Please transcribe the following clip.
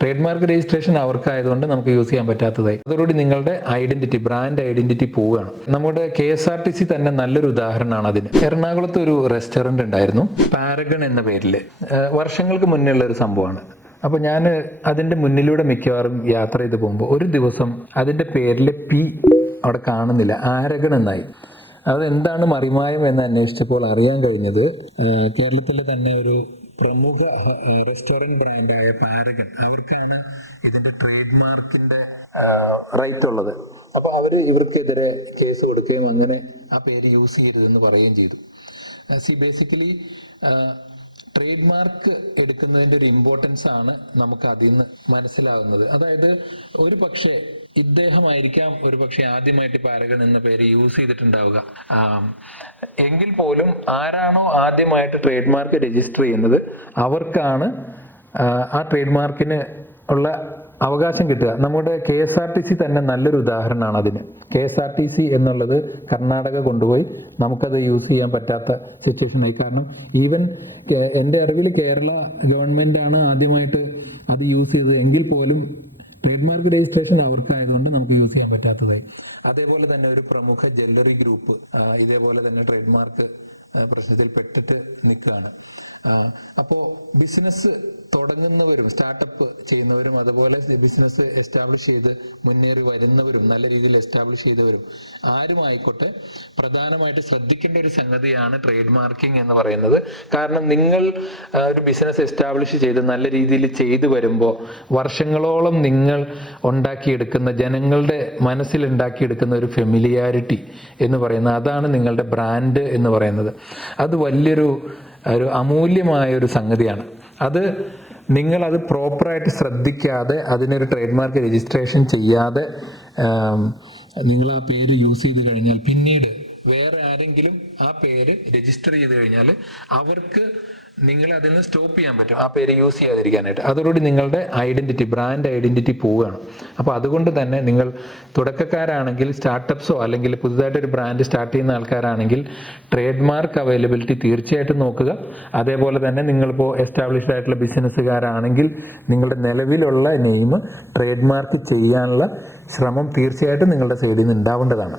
Trade mark registration അവർക്കായതുകൊണ്ട് നമുക്ക് use ചെയ്യാൻ പറ്റാത്തതായി. അതോടുകൂടി നിങ്ങളുടെ ഐഡന്റിറ്റി ബ്രാൻഡ് ഐഡന്റിറ്റി പോവുകയാണ്. നമ്മുടെ K S R T C തന്നെ നല്ലൊരു ഉദാഹരണമാണ് അതിന്. എറണാകുളത്ത് ഒരു റെസ്റ്റോറന്റ് ഉണ്ടായിരുന്നു പാരഗൺ എന്ന പേരിൽ വർഷങ്ങൾക്ക് മുന്നേ ഉള്ള ഒരു സംഭവമാണ്. അപ്പോൾ ഞാൻ അതിന്റെ മുന്നിലൂടെ മിക്കവാറും യാത്ര ചെയ്ത് പോകുമ്പോൾ ഒരു ദിവസം അതിന്റെ പേരിൽ പി അവിടെ കാണുന്നില്ല ആരകൺ എന്നായി. അത് എന്താണ് മറിമായം എന്ന് അന്വേഷിച്ചപ്പോൾ അറിയാൻ കഴിഞ്ഞത് കേരളത്തിലെ തന്നെ ഒരു പ്രമുഖ റെസ്റ്റോറന്റ് ബ്രാൻഡായ പാരഗൺ അവർക്കാണ് ഇതിന്റെ ട്രേഡ് മാർക്കിന്റെ റൈറ്റ് ഉള്ളത്. അപ്പൊ അവർ ഇവർക്കെതിരെ കേസ് കൊടുക്കുകയും അങ്ങനെ ആ പേര് യൂസ് ചെയ്യരുതെന്ന് പറയുകയും ചെയ്തു. സി ബേസിക്കലി ട്രേഡ് മാർക്ക് എടുക്കുന്നതിന്റെ ഒരു ഇമ്പോർട്ടൻസ് ആണ് നമുക്ക് അതിൽ നിന്ന് മനസ്സിലാവുന്നത്. അതായത് ഒരു പക്ഷേ ഇദ്ദേഹമായിരിക്കാം ഒരു പക്ഷെ ആദ്യമായിട്ട് പാരഗൺ എന്ന പേര് യൂസ് ചെയ്തിട്ടുണ്ടാവുക. എങ്കിൽ പോലും ആരാണോ ആദ്യമായിട്ട് ട്രേഡ് മാർക്ക് രജിസ്റ്റർ ചെയ്യുന്നത് അവർക്കാണ് ആ, ട്രേഡ് മാർക്കിന് ഉള്ള അവകാശം കിട്ടുക. നമ്മുടെ K S R T C തന്നെ നല്ലൊരു ഉദാഹരണമാണ് അതിന്. K S R T C എന്നുള്ളത് കർണാടക കൊണ്ടുപോയി നമുക്കത് യൂസ് ചെയ്യാൻ പറ്റാത്ത സിറ്റുവേഷൻ ആയി. കാരണം ഈവൻ എന്റെ അറിവിൽ കേരള ഗവൺമെന്റ് ആണ് ആദ്യമായിട്ട് അത് യൂസ് ചെയ്തത്. എങ്കിൽ പോലും ട്രേഡ് മാർക്ക് രജിസ്ട്രേഷൻ അവർക്കായതുകൊണ്ട് നമുക്ക് യൂസ് ചെയ്യാൻ പറ്റാത്തതായി. അതേപോലെ തന്നെ ഒരു പ്രമുഖ ജ്വല്ലറി ഗ്രൂപ്പ് ഇതേപോലെ തന്നെ ട്രേഡ് മാർക്ക് പ്രശ്നത്തിൽ പെട്ടിട്ട് നിൽക്കുകയാണ് അപ്പോ ബിസിനസ് തുടങ്ങുന്നവരും സ്റ്റാർട്ടപ്പ് ചെയ്യുന്നവരും അതുപോലെ ബിസിനസ് എസ്റ്റാബ്ലിഷ് ചെയ്ത് മുന്നേറി വരുന്നവരും നല്ല രീതിയിൽ എസ്റ്റാബ്ലിഷ് ചെയ്തവരും ആരും ആയിക്കോട്ടെ പ്രധാനമായിട്ട് ശ്രദ്ധിക്കേണ്ട ഒരു സംഗതിയാണ് ട്രേഡ് മാർക്കിംഗ് എന്ന് പറയുന്നത്. കാരണം നിങ്ങൾ ഒരു ബിസിനസ് എസ്റ്റാബ്ലിഷ് ചെയ്ത് നല്ല രീതിയിൽ ചെയ്തു വരുമ്പോൾ വർഷങ്ങളോളം നിങ്ങൾ ഉണ്ടാക്കിയെടുക്കുന്ന ജനങ്ങളുടെ മനസ്സിൽ ഉണ്ടാക്കിയെടുക്കുന്ന ഒരു ഫെമിലിയാരിറ്റി എന്ന് പറയുന്നത് അതാണ് നിങ്ങളുടെ ബ്രാൻഡ് എന്ന് പറയുന്നത്. അത് വലിയൊരു ഒരു അമൂല്യമായ ഒരു സംഗതിയാണ്. അത് നിങ്ങൾ അത് പ്രോപ്പറായിട്ട് ശ്രദ്ധിക്കാതെ അതിനൊരു ട്രേഡ് മാർക്ക് രജിസ്ട്രേഷൻ ചെയ്യാതെ നിങ്ങൾ ആ പേര് യൂസ് ചെയ്ത് കഴിഞ്ഞാൽ പിന്നീട് വേറെ ആരെങ്കിലും ആ പേര് രജിസ്റ്റർ ചെയ്ത് കഴിഞ്ഞാൽ അവർക്ക് നിങ്ങളെ അതിൽ നിന്ന് സ്റ്റോപ്പ് ചെയ്യാൻ പറ്റും. ആ പേര് യൂസ് ചെയ്യാതിരിക്കാനായിട്ട്. അതോടുകൂടി നിങ്ങളുടെ ഐഡന്റിറ്റി ബ്രാൻഡ് ഐഡന്റിറ്റി പോവുകയാണ്. അപ്പോൾ അതുകൊണ്ട് തന്നെ നിങ്ങൾ തുടക്കക്കാരാണെങ്കിൽ സ്റ്റാർട്ടപ്സോ അല്ലെങ്കിൽ പുതുതായിട്ട് ഒരു ബ്രാൻഡ് സ്റ്റാർട്ട് ചെയ്യുന്ന ആൾക്കാരാണെങ്കിൽ ട്രേഡ് മാർക്ക് അവൈലബിലിറ്റി തീർച്ചയായിട്ടും നോക്കുക. അതേപോലെ തന്നെ നിങ്ങളിപ്പോൾ എസ്റ്റാബ്ലിഷ്ഡ് ആയിട്ടുള്ള ബിസിനസ്സുകാരാണെങ്കിൽ നിങ്ങളുടെ നിലവിലുള്ള നെയിം ട്രേഡ് മാർക്ക് ചെയ്യാനുള്ള ശ്രമം തീർച്ചയായിട്ടും നിങ്ങളുടെ സൈഡിൽ നിന്ന് ഉണ്ടാവേണ്ടതാണ്.